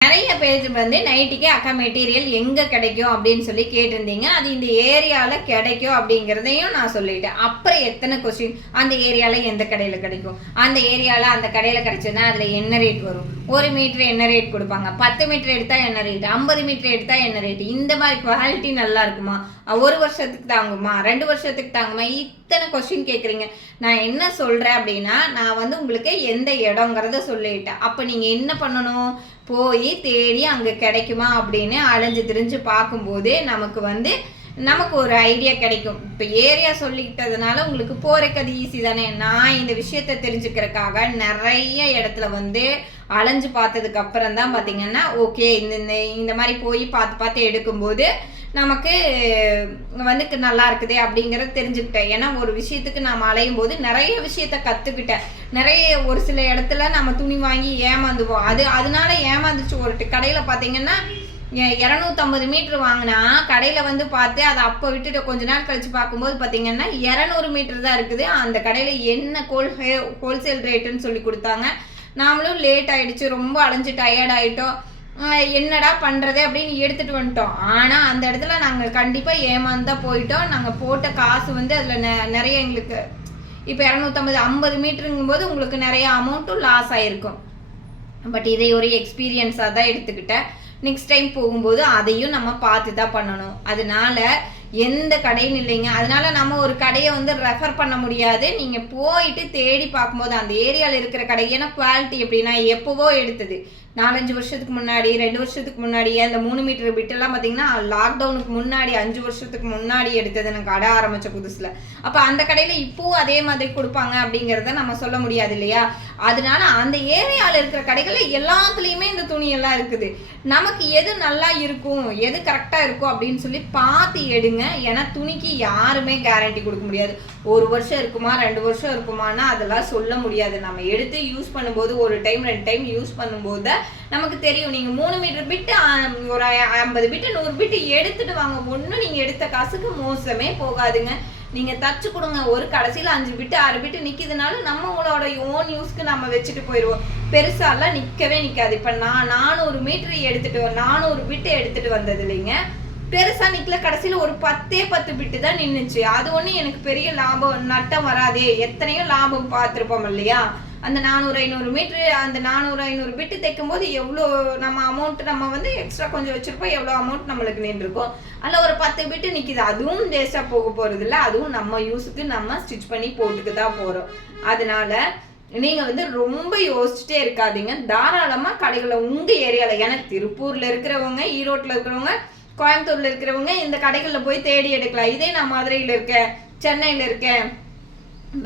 நிறைய பேர் வந்து நைட்டுக்கே அக்கா மெட்டீரியல் எங்கே கிடைக்கும் அப்படின்னு சொல்லி கேட்டிருந்தீங்க. அது இந்த ஏரியாவில் கிடைக்கும் அப்படிங்கிறதையும் நான் சொல்லிட்டேன். அப்புறம் எத்தனை கொஸ்டின், அந்த ஏரியாவில் எந்த கடையில் கிடைக்கும், அந்த ஏரியாவில் அந்த கடையில் கிடைச்சதுன்னா அதில் என்ன ரேட் வரும், 1 மீட்டர் என்ன ரேட் கொடுப்பாங்க, 10 மீட்டர் எடுத்தால் என்ன ரேட், 50 மீட்டர் எடுத்தால் என்ன ரேட், இந்த மாதிரி குவாலிட்டி நல்லா இருக்குமா, 1 வருஷத்துக்கு தாங்குமா, 2 வருஷத்துக்கு தாங்குமா, இத்தனை கொஸ்டின் கேட்குறீங்க. நான் என்ன சொல்கிறேன் அப்படின்னா, நான் வந்து உங்களுக்கு எந்த இடங்கிறத சொல்லிட்டேன். அப்போ நீங்கள் என்ன பண்ணணும், போய் தேடி அங்கே கிடைக்குமா அப்படின்னு அலைஞ்சு திரிஞ்சு பார்க்கும்போது நமக்கு ஒரு ஐடியா கிடைக்கும். இப்போ ஏரியா சொல்லிக்கிட்டதுனால உங்களுக்கு போகிறக்கு அது ஈஸி தானே. நான் இந்த விஷயத்த தெரிஞ்சுக்கிறதுக்காக நிறைய இடத்துல வந்து அலைஞ்சு பார்த்ததுக்கு அப்புறம் தான் பார்த்தீங்கன்னா ஓகே இந்த மாதிரி போய் பார்த்து எடுக்கும்போது நமக்கு வந்து நல்லா இருக்குது அப்படிங்கிறத தெரிஞ்சுக்கிட்டேன். ஏன்னா ஒரு விஷயத்துக்கு நம்ம அலையும் போது நிறைய விஷயத்த கற்றுக்கிட்டேன். நிறைய ஒரு சில இடத்துல நம்ம துணி வாங்கி ஏமாந்துவோம். அதனால ஏமாந்துச்சு. ஒரு கடையில் பார்த்தீங்கன்னா 250 மீட்டர் வாங்கினா கடையில் வந்து பார்த்து அதை அப்போ விட்டுட்டு கொஞ்ச நாள் கழிச்சு பார்க்கும்போது பார்த்தீங்கன்னா 200 மீட்டர் தான் இருக்குது. அந்த கடையில் என்ன ஹோல்சேல் ரேட்டுன்னு சொல்லி கொடுத்தாங்க. நாமளும் லேட் ஆகிடுச்சு, ரொம்ப அலைஞ்சு டயர்ட் ஆகிட்டோம். என்னடா பண்ணுறது அப்படின்னு எடுத்துகிட்டு வந்துட்டோம். ஆனால் அந்த இடத்துல நாங்கள் கண்டிப்பாக ஏமாந்து தான் போயிட்டோம். நாங்கள் போட்ட காசு வந்து அதில் நிறைய எங்களுக்கு இப்போ 250 மீட்டருங்கும் போது உங்களுக்கு நிறைய அமௌண்ட்டும் லாஸ் ஆகிருக்கும். பட் இதை ஒரு எக்ஸ்பீரியன்ஸாக தான் எடுத்துக்கிட்டேன். நெக்ஸ்ட் டைம் போகும்போது அதையும் நம்ம பார்த்து தான் பண்ணணும். அதனால எந்த கடையும் இல்லைங்க. அதனால நம்ம ஒரு கடையை வந்து ரெஃபர் பண்ண முடியாது. நீங்கள் போயிட்டு தேடி பார்க்கும்போது அந்த ஏரியாவில் இருக்கிற கடை, ஏன்னா குவாலிட்டி எப்படின்னா எப்போவோ எடுத்தது, 4-5 வருஷத்துக்கு முன்னாடி, 2 வருஷத்துக்கு முன்னாடி, அந்த 3 மீட்டர் பிட்டெல்லாம் பார்த்தீங்கன்னா லாக்டவுனுக்கு முன்னாடி 5 வருஷத்துக்கு முன்னாடி எடுத்தது எனக்கு கடை ஆரம்பித்த புதுசில். அப்போ அந்த கடையில் இப்போவும் அதே மாதிரி கொடுப்பாங்க அப்படிங்கிறத நம்ம சொல்ல முடியாது இல்லையா. அதனால அந்த ஏரியாவில் இருக்கிற கடைகளில் எல்லாத்துலேயுமே இந்த துணியெல்லாம் இருக்குது. நமக்கு எது நல்லா இருக்கும், எது கரெக்டாக இருக்கும் அப்படின்னு சொல்லி பார்த்து எடுங்க. ஏன்னா துணிக்கு யாருமே கேரண்டி கொடுக்க முடியாது. 1 வருஷம் இருக்குமா 2 வருஷம் இருக்குமானா அதெல்லாம் சொல்ல முடியாது. நம்ம எடுத்து யூஸ் பண்ணும்போது 1 டைம் 2 டைம் யூஸ் பண்ணும்போது நமக்கு தெரியும். நீங்கள் 3 மீட்டர் பிட்டு ஒரு 50 பிட்டு 100 பிட்டு எடுத்துட்டு வாங்க, ஒன்றும் நீங்கள் எடுத்த காசுக்கு மோசமே போகாதுங்க. நீங்கள் தச்சு கொடுங்க, ஒரு கடைசியில் 5 பிட்டு 6 பிட்டு நிற்கிதுனாலும் நம்மளோட ஓன் யூஸ்க்கு நம்ம வச்சுட்டு போயிடுவோம். பெருசாலாம் நிற்கவே நிற்காது. இப்போ நான் 400 மீட்டர் 400 பிட்டு எடுத்துகிட்டு வந்தது இல்லைங்க, பெருசாக நிற்கல. கடைசியில் ஒரு 10 பிட்டு தான் நின்றுச்சு. அது ஒன்றும் எனக்கு பெரிய லாபம் நட்டம் வராதே. எத்தனையோ லாபம் பார்த்துருப்போம் இல்லையா. அந்த 400-500 மீட்ரு, அந்த 400-500 பிட்டு தைக்கும் போது எவ்வளோ நம்ம அமௌண்ட் நம்ம வந்து எக்ஸ்ட்ரா கொஞ்சம் வச்சுருப்போம். எவ்வளோ அமௌண்ட் நம்மளுக்கு நின்றுருக்கும். அதில் ஒரு 10 பிட்டு நிற்கிது. அதுவும் வேஸ்ட்டாக போக போகிறது இல்லை. அதுவும் நம்ம யூஸுக்கு நம்ம ஸ்டிச் பண்ணி போட்டுக்கு தான் போகிறோம். அதனால நீங்கள் வந்து ரொம்ப யோசிச்சுட்டே இருக்காதீங்க. தாராளமாக கடைகளில் உங்கள் ஏரியாவில், ஏன்னா திருப்பூரில் இருக்கிறவங்க, ஈரோட்டில் இருக்கிறவங்க, கோயம்புத்தூரில் இருக்கிறவங்க இந்த கடைகளில் போய் தேடி எடுக்கலாம். இதே நான் மதுரையில் இருக்கேன், சென்னையில் இருக்கேன்,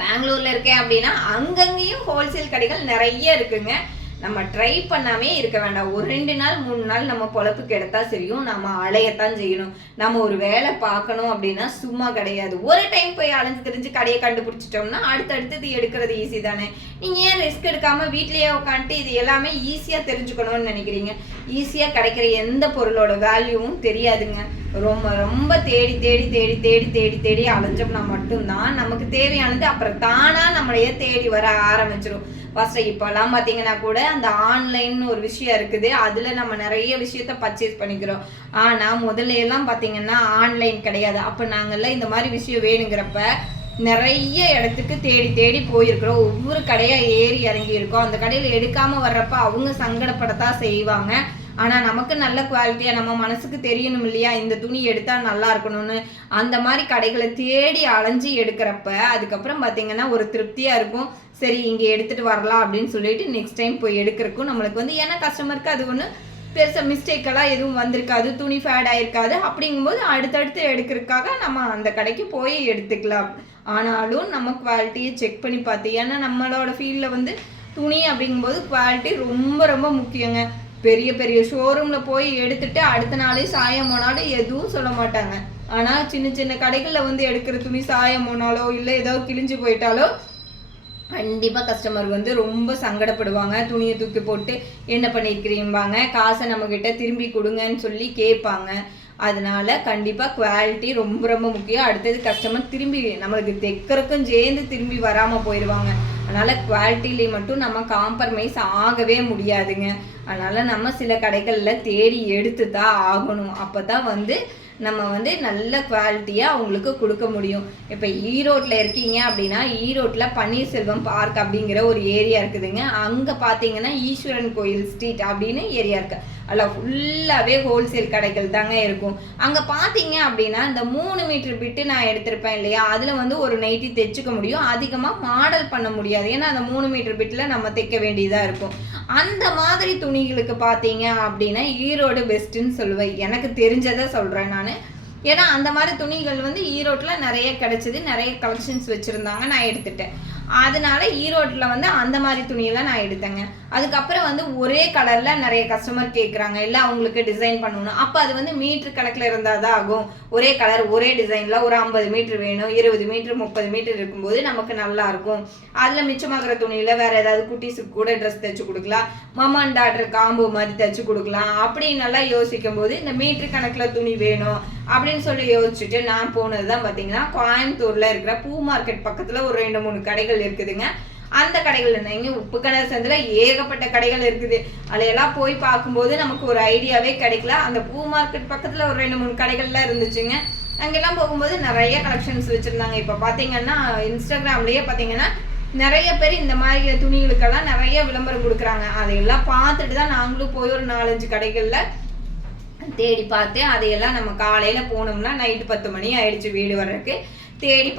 பெங்களூர்ல இருக்கேன் அப்படின்னா அங்கங்கேயும் ஹோல்சேல் கடைகள் நிறைய இருக்குங்க. நம்ம ட்ரை பண்ணாமே இருக்க வேண்டாம். ஒரு 2 நாள் 3 நாள் நம்ம பொழப்புக்கு எடுத்தா சரியும். நம்ம அலையத்தான் செய்யணும். நம்ம ஒரு வேலை பார்க்கணும் அப்படின்னா சும்மா கிடையாது. ஒரு டைம் போய் அலைஞ்சு தெரிஞ்சு கடையை கண்டுபிடிச்சிட்டோம்னா அடுத்தடுத்தது எடுக்கிறது ஈஸி தானே. நீங்கள் ஏன் ரிஸ்க் எடுக்காம வீட்லேயே உட்காந்துட்டு இது எல்லாமே ஈஸியாக தெரிஞ்சுக்கணும்னு நினைக்கிறீங்க? ஈஸியாக கிடைக்கிற எந்த பொருளோட வேல்யூவும் தெரியாதுங்க. ரொம்ப ரொம்ப தேடி தேடி தேடி தேடி தேடி தேடி அலைஞ்சோம்னா மட்டும்தான் நமக்கு தேவையானது அப்புறம் தானா நம்மளையே தேடி வர ஆரம்பிச்சிடும். ஃபர்ஸ்ட் இப்போல்லாம் பார்த்தீங்கன்னா கூட அந்த ஆன்லைன் ஒரு விஷயம் இருக்குது. அதில் நம்ம நிறைய விஷயத்த பர்ச்சேஸ் பண்ணிக்கிறோம். ஆனால் முதல்ல எல்லாம் பார்த்தீங்கன்னா ஆன்லைன் கிடையாது. அப்போ நாங்கள்லாம் இந்த மாதிரி விஷயம் வேணுங்கிறப்ப நிறைய இடத்துக்கு தேடி தேடி போயிருக்கிறோம். ஒவ்வொரு கடையாக ஏறி இறங்கி இருக்கோம். அந்த கடையில் எடுக்காமல் வர்றப்ப அவங்க சங்கடப்படத்தான் செய்வாங்க. ஆனால் நமக்கு நல்ல குவாலிட்டியாக நம்ம மனசுக்கு தெரியணும் இல்லையா, இந்த துணி எடுத்தால் நல்லா இருக்கணும்னு. அந்த மாதிரி கடைகளை தேடி அலைஞ்சி எடுக்கிறப்ப அதுக்கப்புறம் பார்த்தீங்கன்னா ஒரு திருப்தியாக இருக்கும். சரி இங்கே எடுத்துகிட்டு வரலாம் அப்படின்னு சொல்லிட்டு நெக்ஸ்ட் டைம் போய் எடுக்கிறக்கும் நம்மளுக்கு வந்து, ஏன்னா கஸ்டமருக்கு அது ஒன்று பெருசாக மிஸ்டேக்கெல்லாம் எதுவும் வந்திருக்காது, துணி ஃபேட் ஆகிருக்காது. அப்படிங்கும்போது அடுத்தடுத்து எடுக்கிறதுக்காக நம்ம அந்த கடைக்கு போய் எடுத்துக்கலாம். ஆனாலும் நம்ம குவாலிட்டியை செக் பண்ணி பார்த்து, ஏன்னா நம்மளோட ஃபீல்டில் வந்து துணி அப்படிங்கும்போது குவாலிட்டி ரொம்ப ரொம்ப முக்கியங்க. பெரிய பெரிய ஷோரூமில் போய் எடுத்துட்டு அடுத்த நாளே சாயம் போனாலும் எதுவும் சொல்ல மாட்டாங்க. ஆனால் சின்ன சின்ன கடைகளில் வந்து எடுக்கிற துணி சாயம் போனாலோ இல்லை ஏதோ கிழிஞ்சு போயிட்டாலோ கண்டிப்பாக கஸ்டமர் வந்து ரொம்ப சங்கடப்படுவாங்க. துணியை தூக்கி போட்டு என்ன பண்ணியிருக்கிறீம்பாங்க, காசை நம்மக்கிட்ட திரும்பி கொடுங்கன்னு சொல்லி கேட்பாங்க. அதனால கண்டிப்பாக குவாலிட்டி ரொம்ப ரொம்ப முக்கியம். அடுத்தது கஸ்டமர் திரும்பி நம்மளுக்கு தைக்கிறதுக்கும் சேர்ந்து திரும்பி வராமல் போயிடுவாங்க. அதனால் குவாலிட்டியிலே மட்டும் நம்ம காம்ப்ரமைஸ் ஆகவே முடியாதுங்க. அதனால் நம்ம சில கடைகளில் தேடி எடுத்து தான் ஆகணும். அப்போ தான் வந்து நம்ம வந்து நல்ல குவாலிட்டியாக அவங்களுக்கு கொடுக்க முடியும். இப்போ ஈரோட்டில் இருக்கீங்க அப்படின்னா, ஈரோட்டில் பன்னீர்செல்வம் பார்க் அப்படிங்கிற ஒரு ஏரியா இருக்குதுங்க. அங்கே பார்த்தீங்கன்னா ஈஸ்வரன் கோயில் ஸ்ட்ரீட் அப்படின்னு ஏரியா இருக்குது. அதில் ஃபுல்லாகவே ஹோல்சேல் கடைகள் தாங்க இருக்கும். அங்கே பார்த்தீங்க அப்படின்னா இந்த 3 மீட்டர் பிட்டு நான் எடுத்திருப்பேன் இல்லையா, அதில் வந்து ஒரு நைட்டி தைச்சிக்க முடியும். அதிகமாக மாடல் பண்ண முடியாது. ஏன்னா அந்த 3 மீட்டர் பிட்டில் நம்ம தைக்க வேண்டியதாக இருக்கும். அந்த மாதிரி துணிகளுக்கு பார்த்தீங்க அப்படின்னா ஈரோடு பெஸ்ட்டுன்னு சொல்லுவேன். எனக்கு தெரிஞ்சதை சொல்கிறேன் நான். ஏன்னா அந்த மாதிரி துணிகள் வந்து ஈரோட்டில் நிறைய கிடச்சிது, நிறைய கலெக்ஷன்ஸ் வச்சுருந்தாங்க, நான் எடுத்துட்டேன். அதனால ஈரோட்டில் வந்து அந்த மாதிரி துணியெல்லாம் நான் எடுத்தேங்க. அதுக்கப்புறம் வந்து ஒரே கலரில் நிறைய கஸ்டமர் கேட்குறாங்க, இல்லை அவங்களுக்கு டிசைன் பண்ணணும். அப்போ அது வந்து மீட்ரு கணக்கில் இருந்தால் தான் ஆகும். ஒரே கலர் ஒரே டிசைனில் ஒரு 50 மீட்டர் வேணும், 20 மீட்டர் 30 மீட்டர் இருக்கும்போது நமக்கு நல்லாயிருக்கும். அதில் மிச்சமாகிற துணியில் வேறு ஏதாவது குட்டீஸுக்கு கூட ட்ரெஸ் தைச்சி கொடுக்கலாம், மம்மா அண்ட் டாட்டர் காம்போ மாதிரி தைச்சி கொடுக்கலாம். அப்படி நல்லா யோசிக்கும் போது இந்த மீட்ரு கணக்கில் துணி வேணும் அப்படின்னு சொல்லி யோசிச்சுட்டு நான் போனது தான் பார்த்தீங்கன்னா கோயம்புத்தூரில் இருக்கிற பூ மார்க்கெட் பக்கத்தில் ஒரு 2-3 கடைகள் இருக்குதுங்க. அந்த கடைகள் என்னங்க உப்பு கிணறு சந்தில் ஏகப்பட்ட கடைகள் இருக்குது. அதையெல்லாம் போய் பார்க்கும்போது நமக்கு ஒரு ஐடியாவே கிடைக்கல. அந்த பூ மார்க்கெட் பக்கத்தில் ஒரு 2-3 கடைகள்லாம் இருந்துச்சுங்க. அங்கெல்லாம் போகும்போது நிறைய கலெக்ஷன்ஸ் வச்சுருந்தாங்க. இப்போ பார்த்தீங்கன்னா இன்ஸ்டாகிராம்லேயே பார்த்தீங்கன்னா நிறைய பேர் இந்த மாதிரி துணிகளுக்கெல்லாம் நிறைய விளம்பரம் கொடுக்குறாங்க. அதையெல்லாம் பார்த்துட்டு தான் நாங்களும் போய் ஒரு 4-5 கடைகளில் தேடி பார்த்து அதையெல்லாம் நம்ம காலையில் போனோம்னா நைட்டு 10 மணி ஆயிடுச்சு வீடு வர்றதுக்கு. தேடி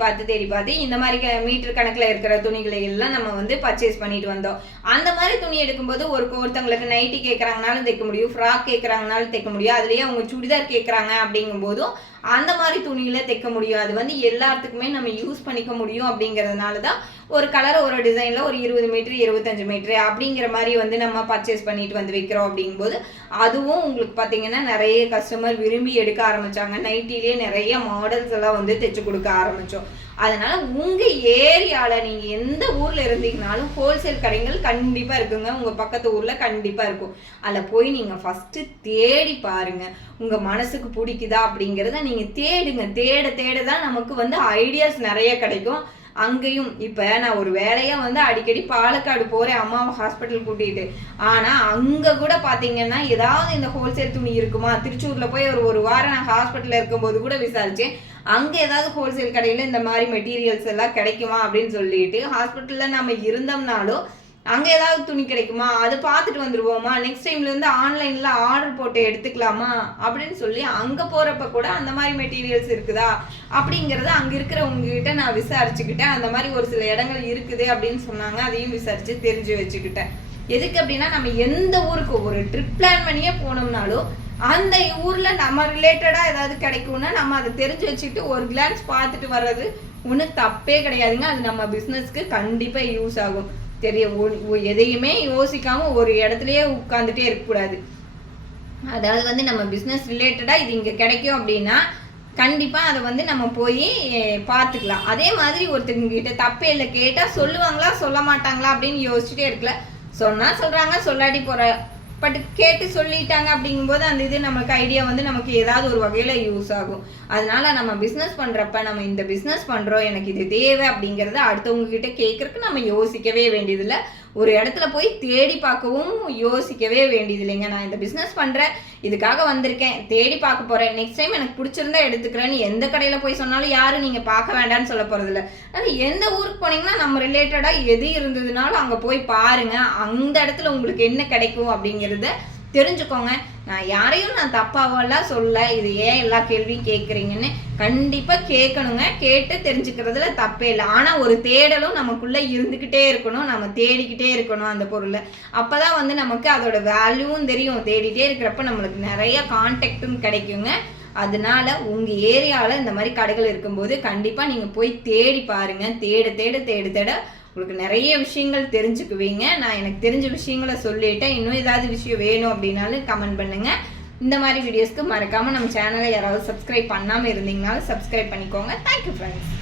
பார்த்து இந்த மாதிரி மீட்டர் கணக்கில் இருக்கிற துணிகளை எல்லாம் நம்ம வந்து பர்ச்சேஸ் பண்ணிட்டு வந்தோம். அந்த மாதிரி துணி எடுக்கும்போது ஒருத்தங்களுக்கு நைட்டி கேட்குறாங்கனாலும் தைக்க முடியும், ஃப்ராக் கேட்குறாங்கனாலும் தைக்க முடியும். அதுலேயே அவங்க சுடிதார் கேட்குறாங்க அப்படிங்கும்போதும் அந்த மாதிரி துணியில தைக்க முடியும். அது வந்து எல்லாத்துக்குமே நம்ம யூஸ் பண்ணிக்க முடியும். அப்படிங்கிறதுனால தான் ஒரு கலர் ஒரு டிசைனில் ஒரு 20 மீட்டர் 25 மீட்டர் அப்படிங்கிற மாதிரி வந்து நம்ம பர்ச்சேஸ் பண்ணிட்டு வந்து வைக்கிறோம். அப்படிங்கும்போது அதுவும் உங்களுக்கு பார்த்தீங்கன்னா நிறைய கஸ்டமர் விரும்பி எடுக்க ஆரம்பித்தாங்க. நைட்டிலேயே நிறைய மாடல்ஸ் எல்லாம் வந்து தைச்சு கொடுக்க ஆரம்பித்தோம். அதனால் உங்கள் ஏரியாவில் நீங்கள் எந்த ஊரில் இருந்தீங்கனாலும் ஹோல்சேல் கடைகள் கண்டிப்பாக இருக்குங்க. உங்கள் பக்கத்து ஊரில் கண்டிப்பாக இருக்கும். அதில் போய் நீங்கள் ஃபஸ்ட்டு தேடி பாருங்கள். உங்கள் மனசுக்கு பிடிக்குதா அப்படிங்கிறத நீங்கள் தேடுங்க. தேட தான் நமக்கு வந்து ஐடியாஸ் நிறைய கிடைக்கும். அங்கேயும் இப்போ நான் ஒரு வேலையாக வந்து அடிக்கடி பாலக்காடு போகிறேன் அம்மாவை ஹாஸ்பிட்டல் கூட்டிகிட்டு. ஆனால் அங்கே கூட பார்த்தீங்கன்னா ஏதாவது இந்த ஹோல்சேல் துணி இருக்குமா, திருச்சூரில் போய் ஒரு வாரம் நான் ஹாஸ்பிட்டலில் இருக்கும்போது கூட விசாரித்தேன். அங்கே ஏதாவது ஹோல்சேல் கடையில் இந்த மாதிரி மெட்டீரியல்ஸ் எல்லாம் கிடைக்குமா அப்படின்னு சொல்லிட்டு ஹாஸ்பிட்டலில் நம்ம இருந்தோம்னாலும் அங்கே ஏதாவது துணி கிடைக்குமா, அது பார்த்துட்டு வந்துடுவோமா, நெக்ஸ்ட் டைம்லேருந்து ஆன்லைனில் ஆர்டர் போட்டு எடுத்துக்கலாமா அப்படின்னு சொல்லி அங்கே போகிறப்ப கூட அந்த மாதிரி மெட்டீரியல்ஸ் இருக்குதா அப்படிங்கிறத அங்கே இருக்கிறவங்ககிட்ட நான் விசாரிச்சுக்கிட்டேன். அந்த மாதிரி ஒரு சில இடங்கள் இருக்குது அப்படின்னு சொன்னாங்க. அதையும் விசாரித்து தெரிஞ்சு வச்சுக்கிட்டேன். எதுக்கு அப்படின்னா நம்ம எந்த ஊருக்கு ஒரு ட்ரிப் பிளான் பண்ணியே போனோம்னாலும் அந்த ஊரில் நம்ம ரிலேட்டடாக ஏதாவது கிடைக்கும்னா நம்ம அதை தெரிஞ்சு வச்சுக்கிட்டு ஒரு கிளான்ஸ் பார்த்துட்டு வர்றது ஒன்றும் தப்பே கிடையாதுங்க. அது நம்ம பிஸ்னஸ்க்கு கண்டிப்பாக யூஸ் ஆகும். எதையுமே யோசிக்காம ஒரு இடத்துலயே உட்காந்துட்டே இருக்கக்கூடாது. அதாவது வந்து நம்ம பிஸ்னஸ் ரிலேட்டடாக இது இங்கே கிடைக்கும் அப்படின்னா கண்டிப்பாக அதை வந்து நம்ம போய் பார்த்துக்கலாம். அதே மாதிரி ஒருத்தங்கிட்ட தப்பே இல்லை, கேட்டால் சொல்லுவாங்களா சொல்ல மாட்டாங்களா அப்படின்னு யோசிச்சுட்டே இருக்கல. சொன்னால் சொல்கிறாங்க, சொல்லாட்டி போகிற பட் கேட்டு சொல்லிட்டாங்க அப்படிங்கும்போது அந்த இது நமக்கு ஐடியா வந்து நமக்கு ஏதாவது ஒரு வகையில் யூஸ் ஆகும். அதனால நம்ம பிஸ்னஸ் பண்ணுறப்ப நம்ம இந்த பிஸ்னஸ் பண்ணுறோம், எனக்கு இது தேவை அப்படிங்கிறத அடுத்தவங்க கிட்ட கேட்கறதுக்கு நம்ம யோசிக்கவே வேண்டியதில்லை. ஒரு இடத்துல போய் தேடி பார்க்கவும் யோசிக்கவே வேண்டியதில்லைங்க. நான் இந்த பிஸ்னஸ் பண்ணுறேன், இதுக்காக வந்திருக்கேன், தேடி பார்க்க போகிறேன், நெக்ஸ்ட் டைம் எனக்கு பிடிச்சிருந்தா எடுத்துக்கிறேன்னு எந்த கடையில் போய் சொன்னாலும் யாரும் நீங்கள் பார்க்க வேண்டாம்னு சொல்ல போகிறதில்ல. ஆனால் எந்த ஊருக்கு போனீங்கன்னா நம்ம ரிலேட்டடாக எது இருந்ததுனாலும் அங்கே போய் பாருங்கள். அந்த இடத்துல உங்களுக்கு என்ன கிடைக்கும் அப்படிங்கிறத தெரிஞ்சுக்கோங்க. நான் தப்பாவெல்லாம் சொல்ல, இது ஏன் எல்லா கேள்வியும் கேட்குறீங்கன்னு கண்டிப்பாக கேட்கணுங்க. கேட்டு தெரிஞ்சுக்கிறதுல தப்பே இல்லை. ஆனால் ஒரு தேடலும் நமக்குள்ளே இருந்துக்கிட்டே இருக்கணும், நம்ம தேடிக்கிட்டே இருக்கணும் அந்த பொருளை. அப்போ தான் வந்து நமக்கு அதோட வேல்யூவும் தெரியும். தேடிட்டே இருக்கிறப்ப நம்மளுக்கு நிறைய கான்டாக்டும் கிடைக்குங்க. அதனால உங்கள் ஏரியாவில் இந்த மாதிரி கடைகள் இருக்கும்போது கண்டிப்பாக நீங்கள் போய் தேடி பாருங்கள். தேட உங்களுக்கு நிறைய விஷயங்கள் தெரிஞ்சுக்குவீங்க. நான் எனக்கு தெரிஞ்ச விஷயங்களை சொல்லிட்டேன். இன்னும் ஏதாவது விஷயம் வேணும் அப்படின்னாலும் கமெண்ட் பண்ணுங்கள். இந்த மாதிரி வீடியோஸ்க்கு மறக்காமல் நம்ம சேனலை யாராவது சப்ஸ்கிரைப் பண்ணாமல் இருந்தீங்கனாலும் சப்ஸ்கிரைப் பண்ணிக்கோங்க. Thank you friends.